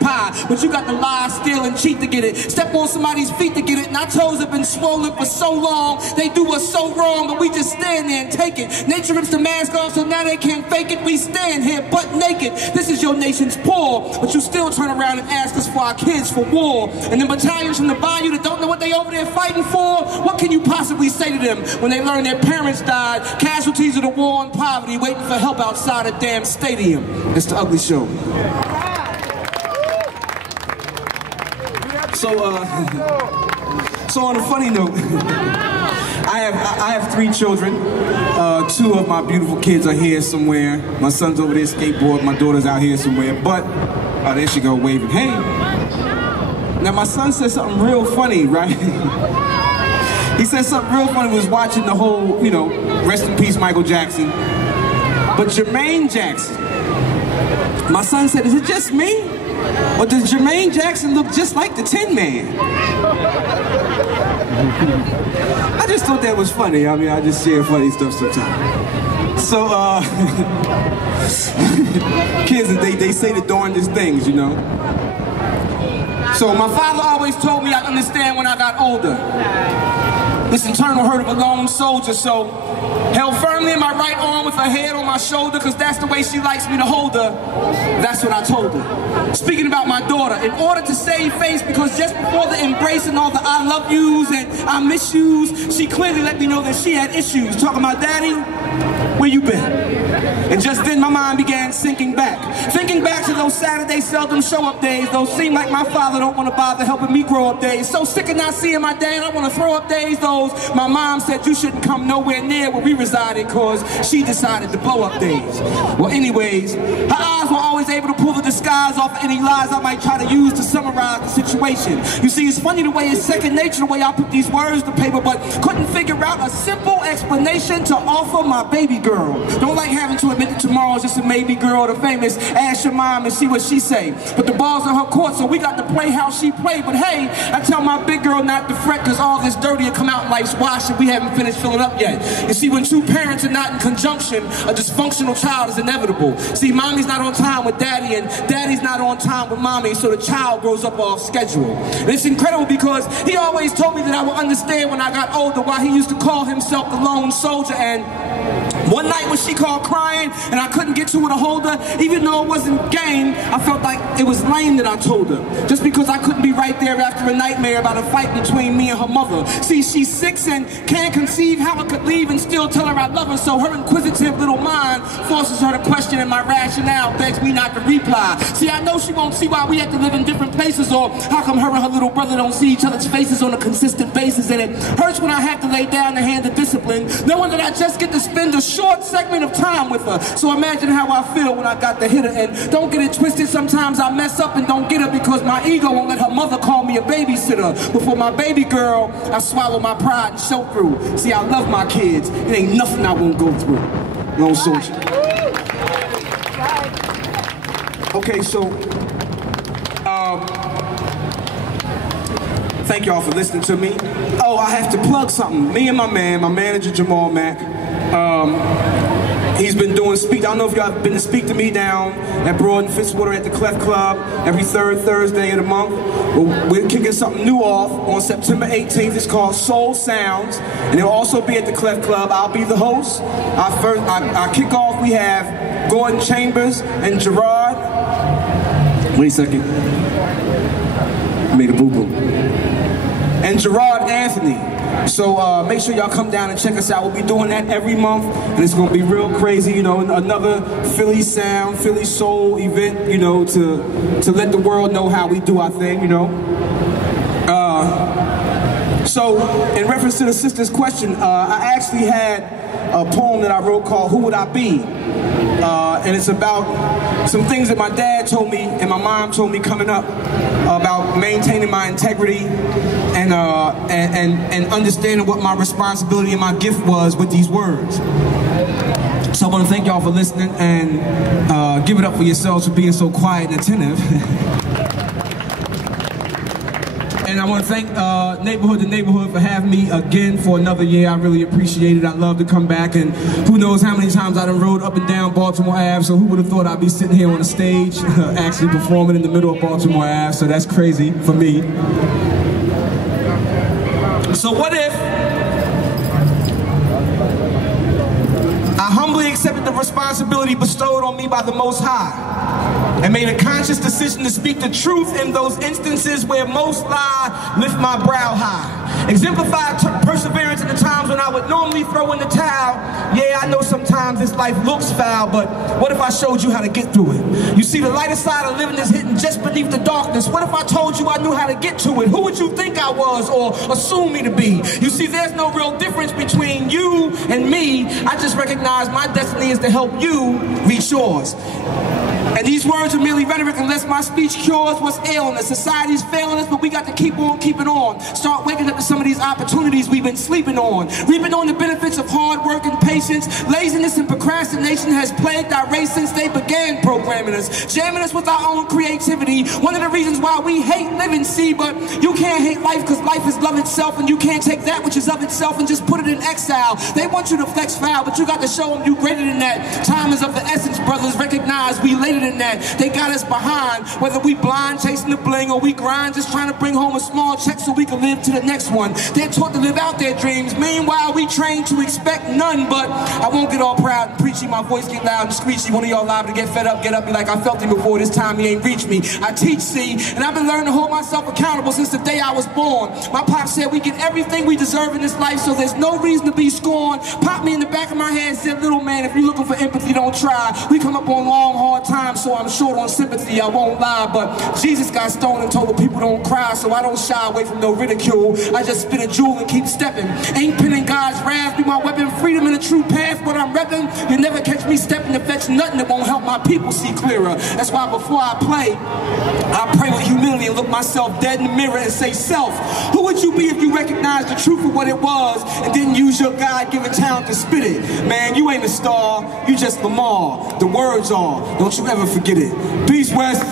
pie, but you got to lie, steal, and cheat to get it. Step on somebody's feet to get it, and our toes have been swollen for so long. They do us so wrong, but we just stand there and take it. Nature rips the mask off, so now they can't fake it. We stand here butt naked. This is your nation's poor, but you still turn around and ask us for our kids for war. And the battalions from the bayou that don't know what they over there fighting for, what can you possibly say to them when they learn their parents died, casualties of the war and poverty, waiting for help outside a damn stadium? It's The Ugly Show. So on a funny note, I have 3 children. 2 of my beautiful kids are here somewhere. My son's over there skateboarding, my daughter's out here somewhere. But, oh, there she go waving. Hey! Now my son said something real funny, right? He said something real funny. He was watching the whole, you know, rest in peace Michael Jackson. But Jermaine Jackson, my son said, is it just me? Or does Jermaine Jackson look just like the Tin Man? I just thought that was funny. I mean, I just share funny stuff sometimes. So, kids, they say the darndest things, you know. So my father always told me I'd understand when I got older. This internal hurt of a lone soldier, so held firmly in my right arm with her head on my shoulder, because that's the way she likes me to hold her. That's what I told her. Speaking about my daughter, in order to save face, because just before the embrace and all the I love yous and I miss yous, she clearly let me know that she had issues. Talking about, Daddy, where you been? And just then my mind began sinking back. Thinking back to those Saturday seldom show-up days, those seem like my father don't want to bother helping me grow up days. So sick of not seeing my dad, I want to throw up days, those my mom said you shouldn't come nowhere near where we resided cause she decided to blow up days. Well, anyways, her eyes were always able to pull the disguise off of any lies I might try to use to summarize the situation. You see, it's funny the way it's second nature the way I put these words to paper, but couldn't figure out a simple explanation to offer my baby girl. Don't like having to admit that tomorrow's just a maybe girl, the famous ask your mom and see what she say. But the ball's in her court, so we got to play how she played. But hey, I tell my big girl not to fret, cause all this dirty will come out in life's wash and we haven't finished filling up yet. You see, when 2 parents are not in conjunction, a dysfunctional child is inevitable. See, mommy's not on time with daddy and daddy's not on time with mommy, so the child grows up off schedule. And it's incredible because he always told me that I would understand when I got older why he used to call himself the lone soldier. And one night when she called crying and I couldn't get to her to hold her, even though it wasn't game, I felt like it was lame that I told her. Just because I couldn't be right there after a nightmare about a fight between me and her mother. See, she's 6 and can't conceive how I could leave and still tell her I love her, so her inquisitive little mind forces her to question and my rationale begs me not to reply. See, I know she won't see why we have to live in different places or how come her and her little brother don't see each other's faces on a consistent basis, and it hurts when I have to lay down the hand of discipline, knowing that I just get to spend a short segment of time with her. So imagine how I feel when I got to hit her, and don't get it twisted, sometimes I mess up and don't get her because my ego won't let her mother call me a babysitter. But for my baby girl, I swallow my pride and show through. See, I love my kids. It ain't nothing I won't go through. Lone soldier. Okay, so thank y'all for listening to me. Oh, I have to plug something. Me and my manager Jamal Mack, he's been doing speak. I don't know if y'all have been to Speak to Me down at Broad and Fitzwater at the Clef Club every 3rd Thursday of the month. We're kicking something new off on September 18th. It's called Soul Sounds, and it'll also be at the Clef Club. I'll be the host. Our kickoff, we have Gordon Chambers and Gerard. Wait a second. I made a boo-boo. And Gerard Anthony. So make sure y'all come down and check us out. We'll be doing that every month, and it's gonna be real crazy, you know, another Philly sound, Philly soul event, you know, to let the world know how we do our thing, you know. So in reference to the sister's question, I actually had a poem that I wrote called Who Would I Be? And it's about some things that my dad told me and my mom told me coming up about maintaining my integrity and understanding what my responsibility and my gift was with these words. So I want to thank y'all for listening and give it up for yourselves for being so quiet and attentive. And man, I want to thank Neighborhood to Neighborhood for having me again for another year. I really appreciate it. I'd love to come back, and who knows how many times I done rode up and down Baltimore Ave, so who would have thought I'd be sitting here on the stage actually performing in the middle of Baltimore Ave, so that's crazy for me. So what if I humbly accepted the responsibility bestowed on me by the Most High and made a conscious decision to speak the truth in those instances where most lie, lift my brow high, exemplify perseverance in the times when I would normally throw in the towel. Yeah, I know sometimes this life looks foul, but what if I showed you how to get through it? You see, the lighter side of living is hidden just beneath the darkness. What if I told you I knew how to get to it? Who would you think I was or assume me to be? You see, there's no real difference between you and me. I just recognize my destiny is to help you reach yours. And these words are merely rhetoric unless my speech cures what's ailing us. Society's failing us, but we got to keep on keeping on. Start waking up to some of these opportunities we've been sleeping on. Reaping on the benefits of hard work and patience. Laziness and procrastination has plagued our race since they began programming us, jamming us with our own creativity. One of the reasons why we hate living, see, but you can't hate life because life is love itself, and you can't take that which is of itself and just put it in exile. They want you to flex foul, but you got to show them you greater than that. Time is of the essence, brothers. Recognize we later than that. They got us behind, whether we blind chasing the bling or we grind just trying to bring home a small check so we can live to the next one. They're taught to live out their dreams. Meanwhile, we train to expect none, but I won't get all proud and preachy. My voice get loud and screechy. One of y'all liable to get fed up, get up, be like, I felt him before, this time he ain't reached me. I teach, see, and I've been learning to hold myself accountable since the day I was born. My pop said we get everything we deserve in this life, so there's no reason to be scorned. Popped me in the back of my head and said, little man, if you're looking for empathy, don't try. We come up on long, hard times, so I'm short on sympathy, I won't lie, but Jesus got stoned and told the people don't cry, so I don't shy away from no ridicule. I just spit a jewel and keep stepping. Ain't pinning God's wrath, be my weapon, freedom in a true path, what I'm repping. You never catch me stepping to fetch nothing that won't help my people see clearer. That's why before I play, I pray with humility and look myself dead in the mirror and say, self, who would you be if you recognized the truth of what it was and didn't use your God-given talent to spit it? Man, you ain't a star, you just Lamar. The words are, don't you ever forget it. Peace, West.